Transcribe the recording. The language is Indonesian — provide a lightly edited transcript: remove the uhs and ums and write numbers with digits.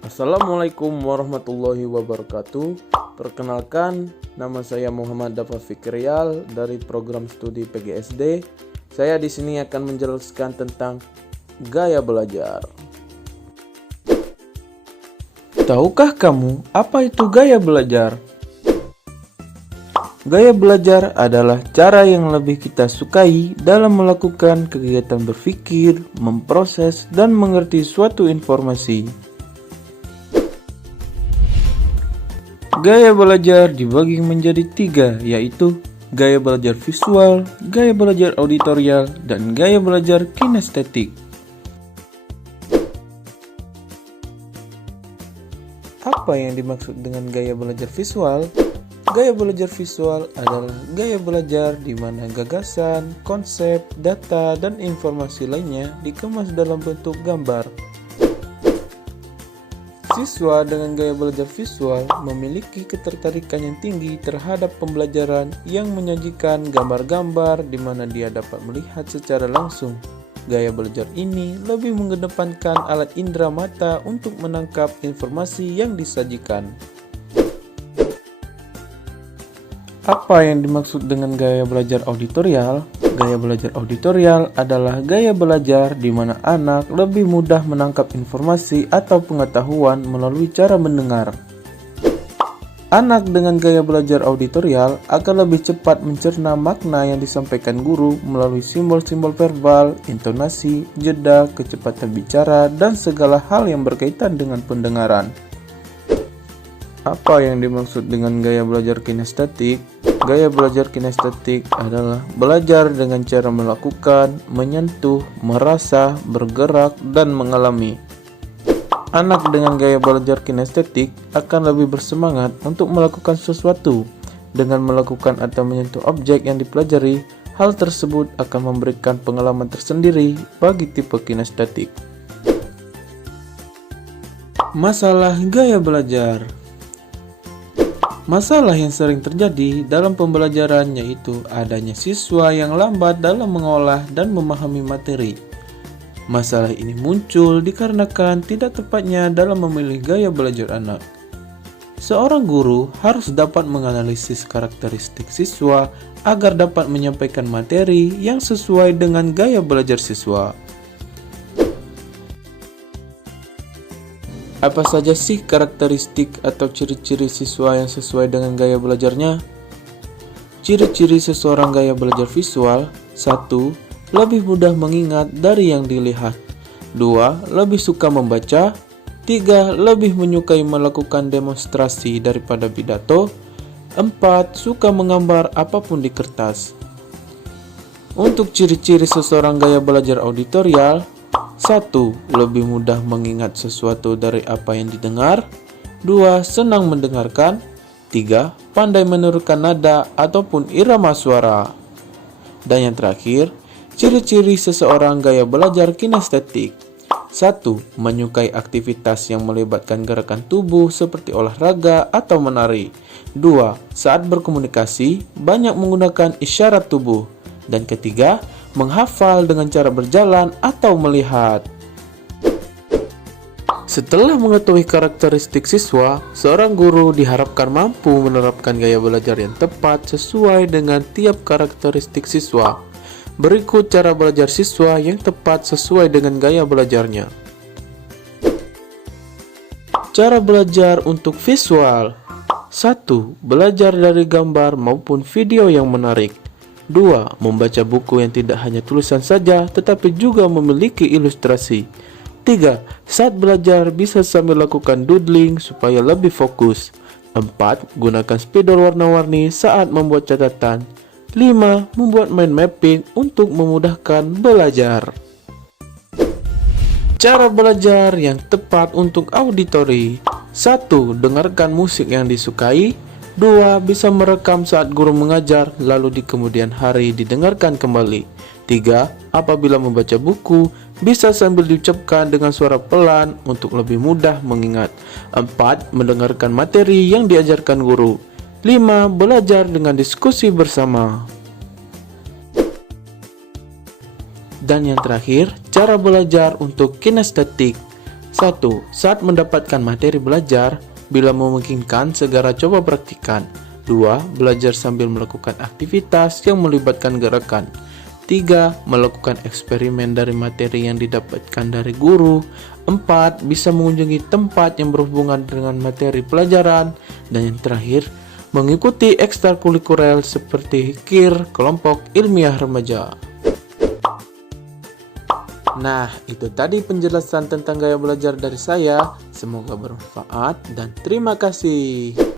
Assalamualaikum warahmatullahi wabarakatuh. Perkenalkan, nama saya Muhammad Dafa Fikrial dari program studi PGSD. Saya di sini akan menjelaskan tentang gaya belajar. Tahukah kamu apa itu gaya belajar? Gaya belajar adalah cara yang lebih kita sukai dalam melakukan kegiatan berpikir, memproses, dan mengerti suatu informasi. Gaya belajar dibagi menjadi 3, yaitu gaya belajar visual, gaya belajar auditorial, dan gaya belajar kinestetik. Apa yang dimaksud dengan gaya belajar visual? Gaya belajar visual adalah gaya belajar di mana gagasan, konsep, data, dan informasi lainnya dikemas dalam bentuk gambar. Siswa dengan gaya belajar visual memiliki ketertarikan yang tinggi terhadap pembelajaran yang menyajikan gambar-gambar di mana dia dapat melihat secara langsung. Gaya belajar ini lebih mengedepankan alat indera mata untuk menangkap informasi yang disajikan. Apa yang dimaksud dengan gaya belajar auditorial? Gaya belajar auditorial adalah gaya belajar di mana anak lebih mudah menangkap informasi atau pengetahuan melalui cara mendengar. Anak dengan gaya belajar auditorial akan lebih cepat mencerna makna yang disampaikan guru melalui simbol-simbol verbal, intonasi, jeda, kecepatan bicara, dan segala hal yang berkaitan dengan pendengaran. Apa yang dimaksud dengan gaya belajar kinestetik? Gaya belajar kinestetik adalah belajar dengan cara melakukan, menyentuh, merasa, bergerak, dan mengalami. Anak dengan gaya belajar kinestetik akan lebih bersemangat untuk melakukan sesuatu. Dengan melakukan atau menyentuh objek yang dipelajari, hal tersebut akan memberikan pengalaman tersendiri bagi tipe kinestetik. Masalah gaya belajar. Masalah yang sering terjadi dalam pembelajaran yaitu adanya siswa yang lambat dalam mengolah dan memahami materi. Masalah ini muncul dikarenakan tidak tepatnya dalam memilih gaya belajar anak. Seorang guru harus dapat menganalisis karakteristik siswa agar dapat menyampaikan materi yang sesuai dengan gaya belajar siswa. Apa saja sih karakteristik atau ciri-ciri siswa yang sesuai dengan gaya belajarnya? Ciri-ciri seseorang gaya belajar visual: 1. Lebih mudah mengingat dari yang dilihat. 2. Lebih suka membaca. 3. Lebih menyukai melakukan demonstrasi daripada pidato. 4. Suka menggambar apapun di kertas. Untuk ciri-ciri seseorang gaya belajar auditorial: 1. Lebih mudah mengingat sesuatu dari apa yang didengar. 2. Senang mendengarkan. 3. Pandai menirukan nada ataupun irama suara. Dan yang terakhir, ciri-ciri seseorang gaya belajar kinestetik. 1. Menyukai aktivitas yang melibatkan gerakan tubuh seperti olahraga atau menari. 2. Saat berkomunikasi, banyak menggunakan isyarat tubuh. Dan ketiga, menghafal dengan cara berjalan atau melihat. Setelah mengetahui karakteristik siswa, seorang guru diharapkan mampu menerapkan gaya belajar yang tepat sesuai dengan tiap karakteristik siswa. Berikut cara belajar siswa yang tepat sesuai dengan gaya belajarnya. Cara belajar untuk visual. 1. Belajar dari gambar maupun video yang menarik. 2. Membaca buku yang tidak hanya tulisan saja, tetapi juga memiliki ilustrasi. 3. Saat belajar bisa sambil lakukan doodling supaya lebih fokus. 4. Gunakan spidol warna-warni saat membuat catatan. 5. Membuat mind mapping untuk memudahkan belajar. Cara belajar yang tepat untuk auditori. 1. Dengarkan musik yang disukai. 2. Bisa merekam saat guru mengajar, lalu di kemudian hari didengarkan kembali. 3. Apabila membaca buku, bisa sambil diucapkan dengan suara pelan untuk lebih mudah mengingat. 4. Mendengarkan materi yang diajarkan guru. 5. Belajar dengan diskusi bersama. Dan yang terakhir, cara belajar untuk kinestetik. 1. Saat mendapatkan materi belajar, bila memungkinkan segera coba praktikkan. 2. Belajar sambil melakukan aktivitas yang melibatkan gerakan. 3. Melakukan eksperimen dari materi yang didapatkan dari guru. 4. Bisa mengunjungi tempat yang berhubungan dengan materi pelajaran. Dan yang terakhir, mengikuti ekstrakurikuler seperti KIR, kelompok ilmiah remaja. Nah, itu tadi penjelasan tentang gaya belajar dari saya. Semoga bermanfaat dan terima kasih.